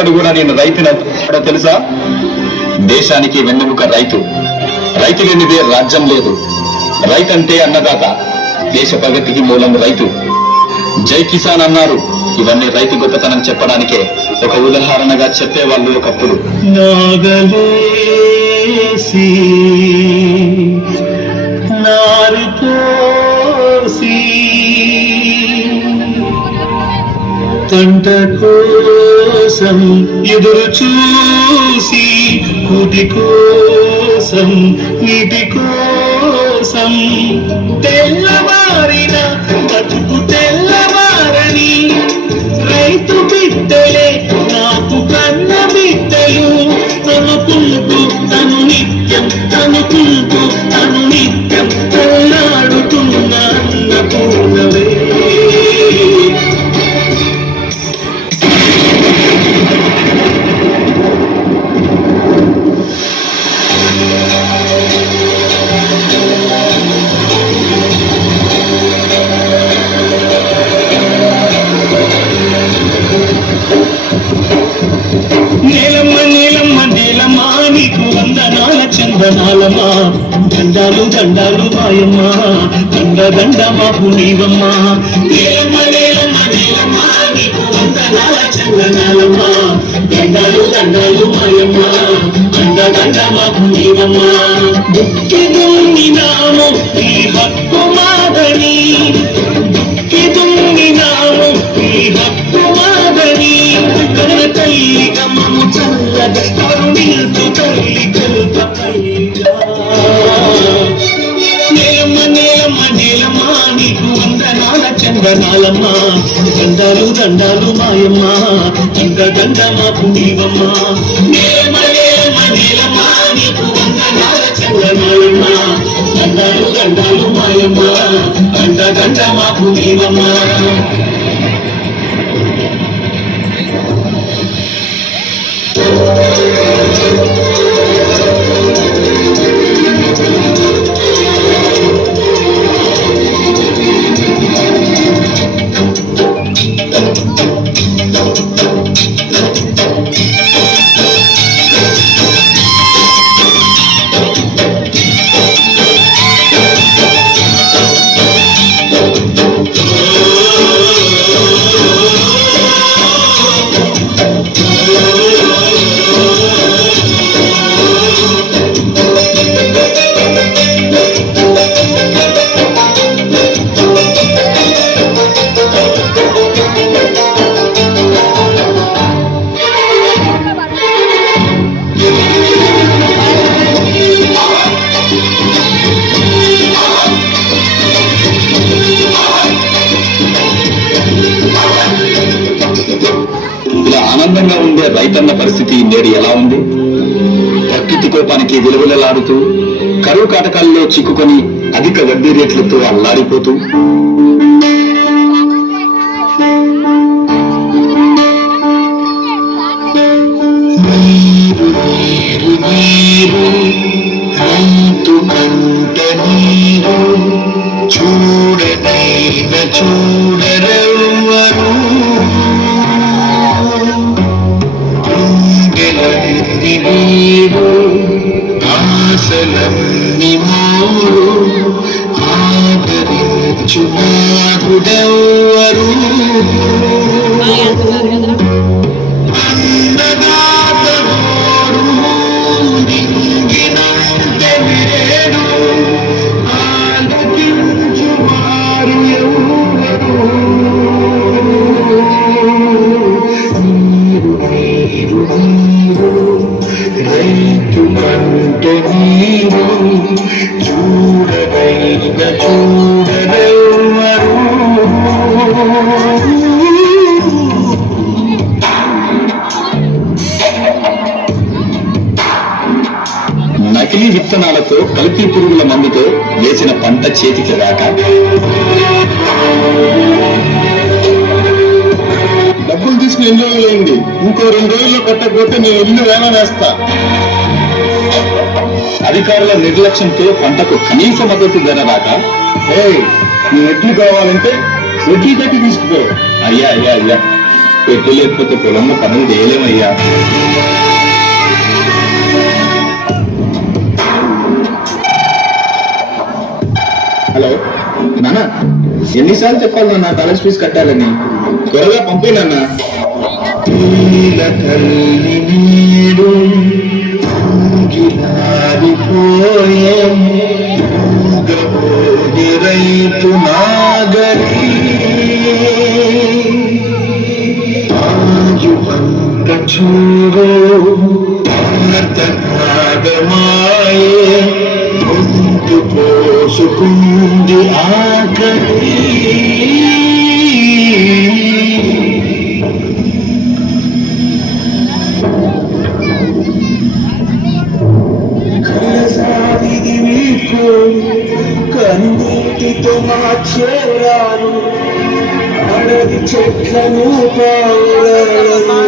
ఒక్కడు కూడా నేను రైతున తెలుసా? దేశానికి వెన్నెముక రైతు. రైతు లేనిదే రాజ్యం లేదు. రైతంటే అన్నదాత. దేశ ప్రగతికి మూలం రైతు. జై కిసాన్ అన్నారు. ఇవన్నీ రైతు గొప్పతనం చెప్పడానికే ఒక ఉదాహరణగా చెప్పేవాళ్ళు ఒకప్పుడు. తంట నారు కోసం ఎదురు చూసి కూటి కోసం నీటి కోసం. తెల్లవారిన వందనాల దండాలు దండాలు మాయమ్మా దండ దండ మాకు నీవమ్మా నీలమ్మ దండాలు దండాలు మాయమ్మా దండ దండ మాకు నీవమ్మా బుక్కి దున్నినాము ఈ హక్కు మాదని బుక్కి దున్నినాము ఈ హక్కు మాదని కన్న తల్లి గమము చల్లగ కరుణించు వందనాల చందనాలమ్మ దండాలు దండాలు మాయమ్మ దండ దండ మాకు నీవమ్మ. నేలమ్మ నేలమ్మ దండాలు దండాలు మాయమ్మ దండ దండ మాకు నీవమ్మ. ఆనందంగా ఉండే రైతన్న పరిస్థితి నేడు ఎలా ఉంది? ప్రకృతి కోపానికి విలువలలాడుతూ కరువు కాటకాల్లో చిక్కుకొని అధిక వడ్డీ రేట్లతో అల్లాడిపోతూ నకిలీ విత్తనాలతో కల్తీ పురుగుల మందుతో వేసిన పంట చేతికి రాక. డబ్బులు తీసుకుని ఎన్ని రోజులైంది ఇంకో రెండు రోజుల్లో కట్టకపోతే నేను ఇల్లు వేలా వేస్తా. అధికారుల నిర్లక్ష్యంతో పంటకు కనీస మద్దతు ధర రాక. ఏ నీ ఎడ్లు కావాలంటే వడ్డీ కట్టి తీసుకో అయ్యా అయ్యా అయ్యా. పెట్టు లేకపోతే పొలంలో పనులు చేయలేమయ్యా. హలో. నాన్న ఎన్నిసార్లు చెప్పాలి నాన్న బ్యాలెన్స్ ఫీజు కట్టాలని? త్వరగా పంపి నాన్న. రైతు నాగరీ. చూడు నాగమాయే గొంతు పోసుకుంది ఆకలి కలసారిది ఆకలి. కన్నీటితో మార్చేరాను. అడవి చెట్లను పావులను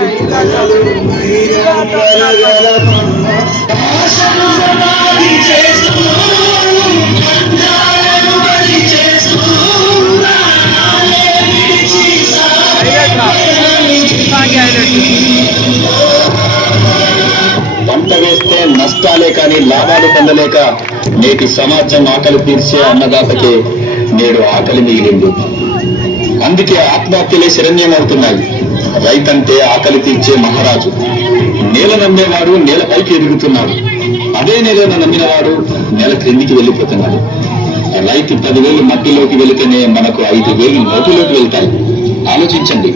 కాని లాభాలు పొందలేక నేటి సమాజం ఆకలి తీర్చే అన్నదాతకే నేడు ఆకలి మిగిలింది. అందుకే ఆత్మహత్యలే శరణ్యం అవుతున్నాయి రైతంటే ఆకలి తీర్చే మహారాజు. నేల నమ్మేవాడు నేలపైకి ఎదుగుతున్నాడు. అదే నేలను నమ్మినవాడు నేల క్రిందికి వెళ్ళిపోతున్నాడు. రైతు పదివేలు మట్టిలోకి వెళితేనే మనకు ఐదు వేలు నోటిలోకి వెళ్తాయి. ఆలోచించండి.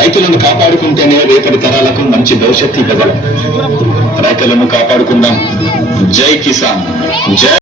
రైతులను కాపాడుకుంటేనే రేపటి తరాలకు మంచి భవిష్యత్తు ఇవ్వగలం. రైతులను కాపాడుకుందాం. జై కిసాన్ జై